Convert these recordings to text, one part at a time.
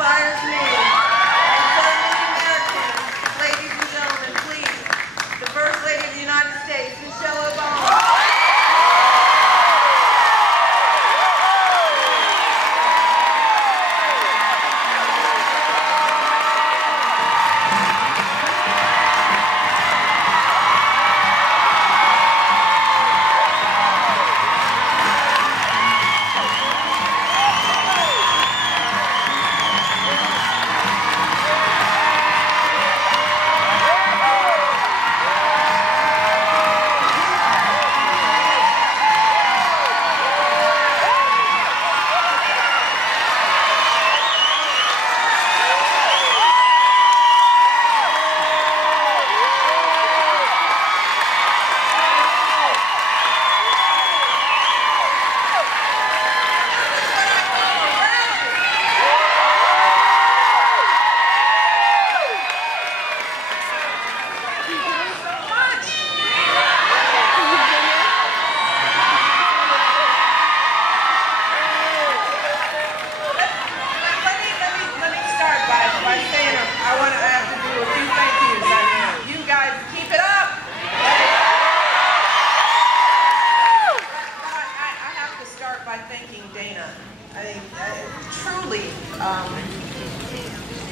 inspires me. And so many Americans, ladies and gentlemen, please, the First Lady of the United States, Michelle Obama.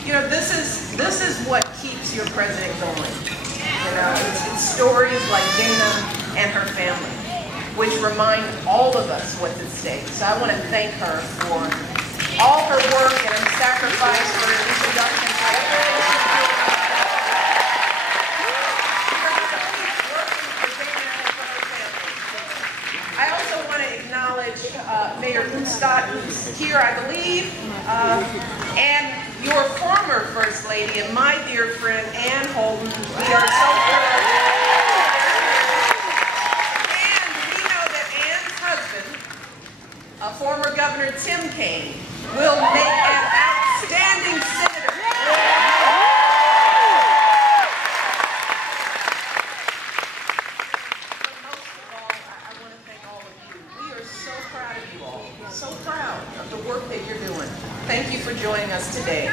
You know, this is what keeps your president going. You know, it's stories like Dana and her family, which remind all of us what's at stake. So I want to thank her for all her work and her sacrifice for introduction. I also want to acknowledge Mayor Loudoun, who's here, I believe, and your former First Lady and my dear friend Ann Holden. We are so proud. And we know that Ann's husband, former Governor Tim Kaine, will make an outstanding senator. So proud of the work that you're doing. Thank you for joining us today. You're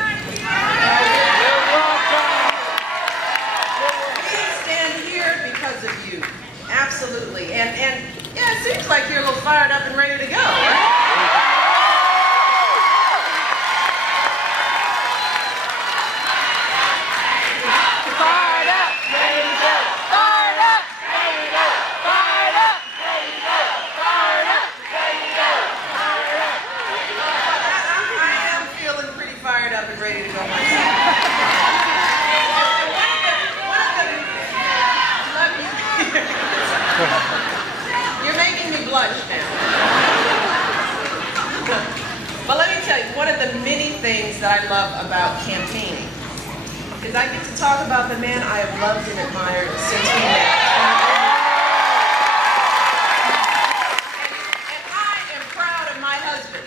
welcome. We stand here because of you. Absolutely. And yeah, it seems like you're a little fired up and ready to go, right? You're making me blush now. But let me tell you, one of the many things that I love about campaigning is I get to talk about the man I have loved and admired since we met. And I am proud of my husband.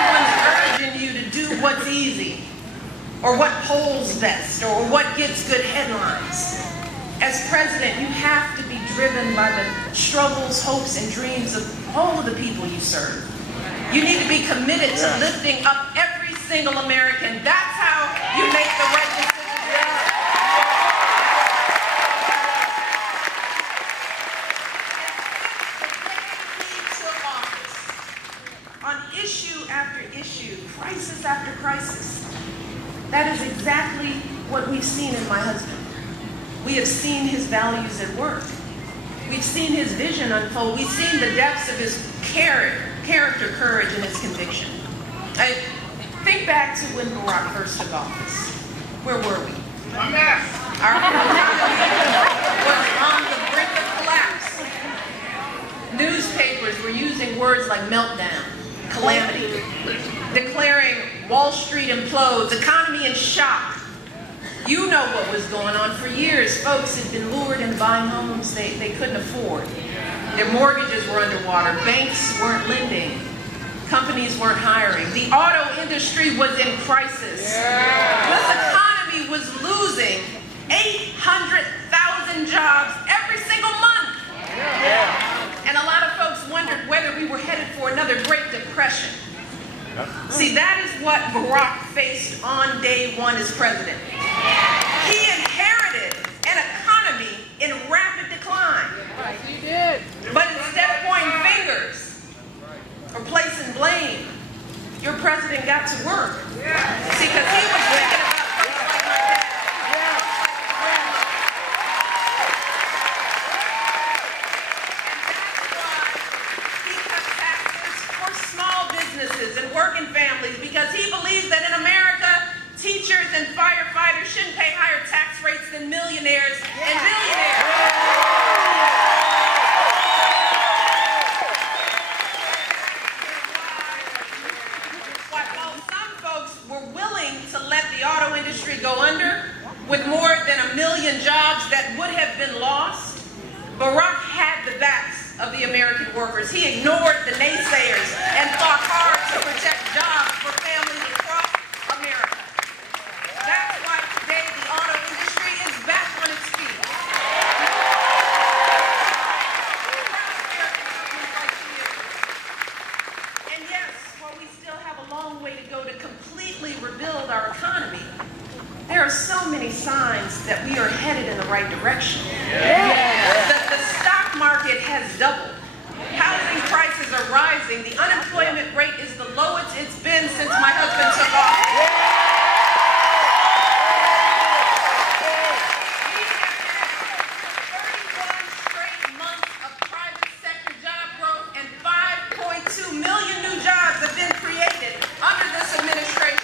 Everyone's urging you to do what's easy, or what polls best, or what gets good headlines. As president, you have to be driven by the struggles, hopes, and dreams of all of the people you serve. You need to be committed to lifting up every single American. That's how you make the right decisions. And on issue after issue, crisis after crisis, that is exactly what we've seen in my husband. We have seen his values at work. We've seen his vision unfold. We've seen the depths of his character, courage, and his conviction. I think back to when Barack first took office. Where were we? Our economy was on the brink of collapse. Newspapers were using words like meltdown, calamity, declaring Wall Street implodes, economy in shock. You know what was going on. For years, folks had been lured into buying homes they couldn't afford. Their mortgages were underwater. Banks weren't lending. Companies weren't hiring. The auto industry was in crisis. This economy was losing 800,000 jobs every single month. And a lot of folks wondered whether we were headed for another Great Depression. See, that is what Barack faced on day one as president. He inherited an economy in rapid decline. Yes, he did. But instead of pointing fingers or placing blame, your president got to work. See, because he was thinking about folks like my dad. Businesses and working families, because he believes that in America, teachers and firefighters shouldn't pay higher tax rates than millionaires and billionaires. While some folks were willing to let the auto industry go under with more than 1 million jobs that would have been lost, Barack had the backs of the American workers. He ignored the naysayers and fought hard to protect jobs for families across America. That's why today the auto industry is back on its feet. And yes, while we still have a long way to go to completely rebuild our economy, there are so many signs that we are headed in the right direction. The stock market has doubled. Housing prices are rising. The unemployment rate is the lowest it's been since my husband took office. We have had 31 straight months of private sector job growth, and 5.2 million new jobs have been created under this administration.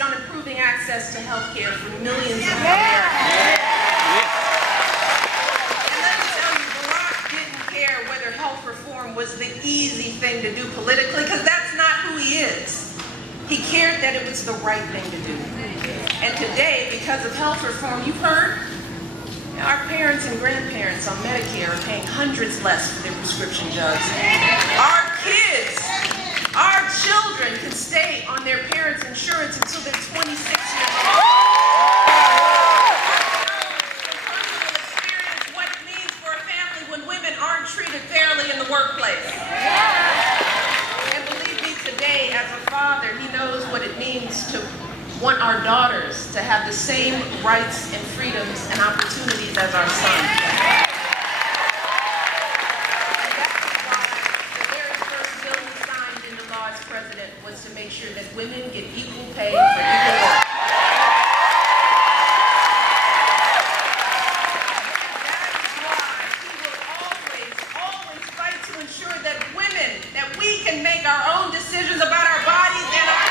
On improving access to health care for millions of Americans. And let me tell you, Barack didn't care whether health reform was the easy thing to do politically, because that's not who he is. He cared that it was the right thing to do. And today, because of health reform, you've heard, our parents and grandparents on Medicare are paying hundreds less for their prescription drugs. Our kids, our children can stay on their parents' insurance until they're 26 years old. Personal experience, what it means for a family when women aren't treated fairly in the workplace. And believe me, today, as a father, he knows what it means to want our daughters to have the same rights and freedoms and opportunities as our sons. President was to make sure that women get equal pay for equal work. That is why he will always fight to ensure that women, that we can make our own decisions about our bodies and our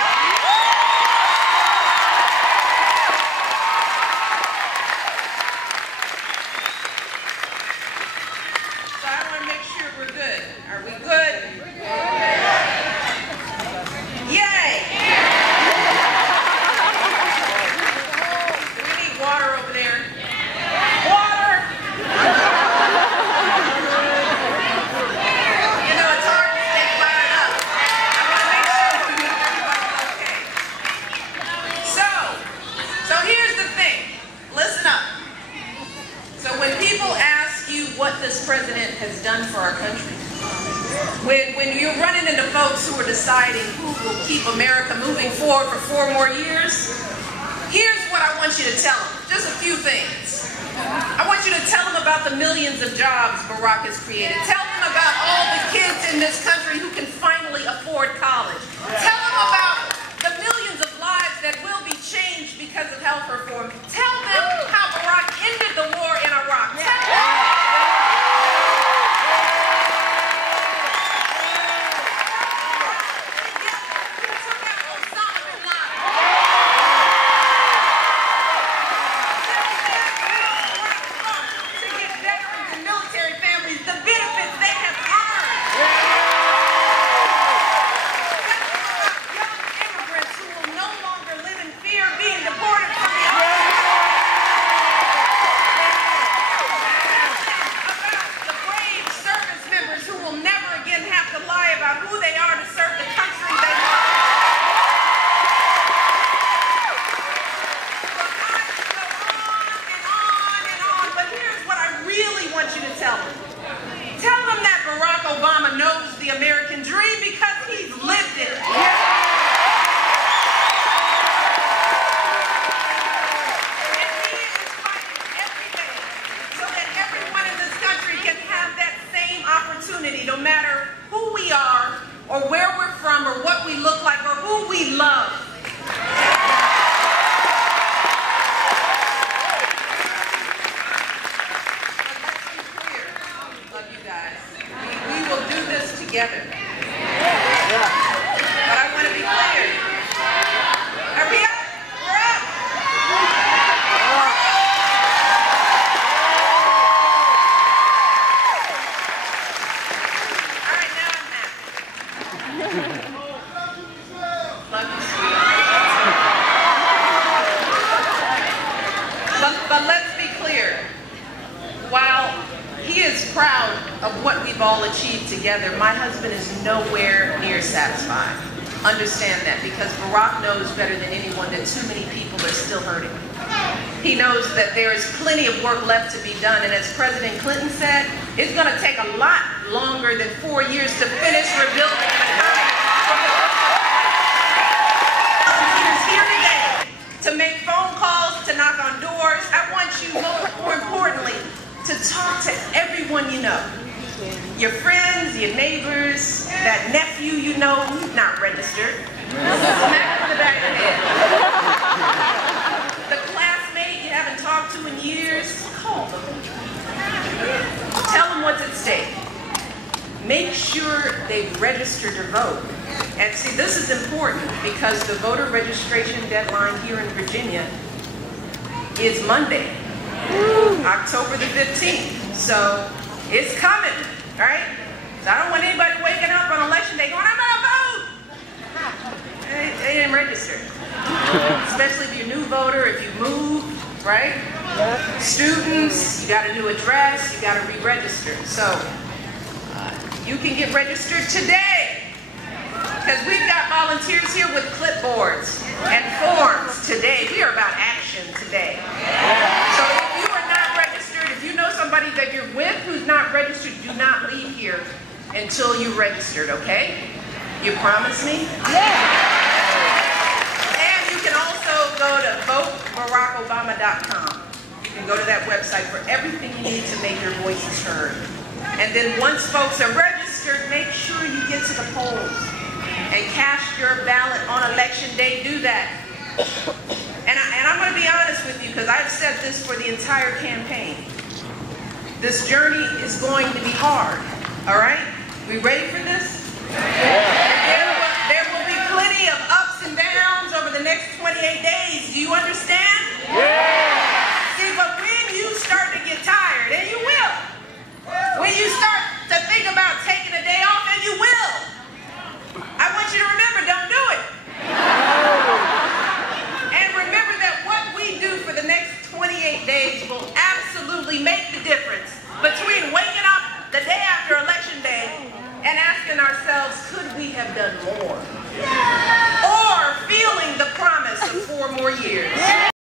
So I want to make sure we're good. Are we good? Yay! Do we need water over there? Water! You know, it's hard to stay fired up. I want to make sure everybody's okay. So here's the thing. Listen up. So when people ask you what this president has done for our country, when you're running into folks who are deciding who will keep America moving forward for 4 more years, here's what I want you to tell them. Just a few things. I want you to tell them about the millions of jobs Barack has created. Tell them about all the kids in this country who can finally afford college. Tell them about the millions of lives that will be changed because of health reform. Tell them how Barack ended the war in Iraq. Tell them being deported from the But let's be clear. While he is proud of what we've all achieved together, my husband is nowhere near satisfied. Understand that, because Barack knows better than anyone that too many people are still hurting. He knows that there is plenty of work left to be done, and as President Clinton said, it's going to take a lot longer than 4 years to finish rebuilding an economy. Volunteers here today to make phone calls, to knock on doors. I want you, more importantly, to talk to everyone you know. Your friends, your neighbors, that nephew you know who's not registered. Smack him in the back of the head. The classmate you haven't talked to in years, call them. Tell them what's at stake. Make sure they've registered to vote. And see, this is important because the voter registration deadline here in Virginia is Monday, October the 15th. So it's coming, right? So I don't want anybody waking up on election day going, I'm gonna vote. They didn't register. Especially if you're a new voter, if you moved, right? Students, you got a new address, you got to re-register. So you can get registered today, because we've got volunteers here with clipboards and forms today. We are about action today. So if you are not registered, if you know somebody that you're with who's not registered, do not leave here until you registered, okay? You promise me? And you can also go to voteBarackObama.com. You can go to that website for everything you need to make your voices heard. And then once folks are registered, make sure you get to the polls and cast your ballot on election day. Do that. And I'm going to be honest with you, because I've said this for the entire campaign. This journey is going to be hard. All right? We ready for this? There will be plenty of ups and downs over the next 28 days. Do you understand?